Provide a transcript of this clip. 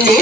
Chile.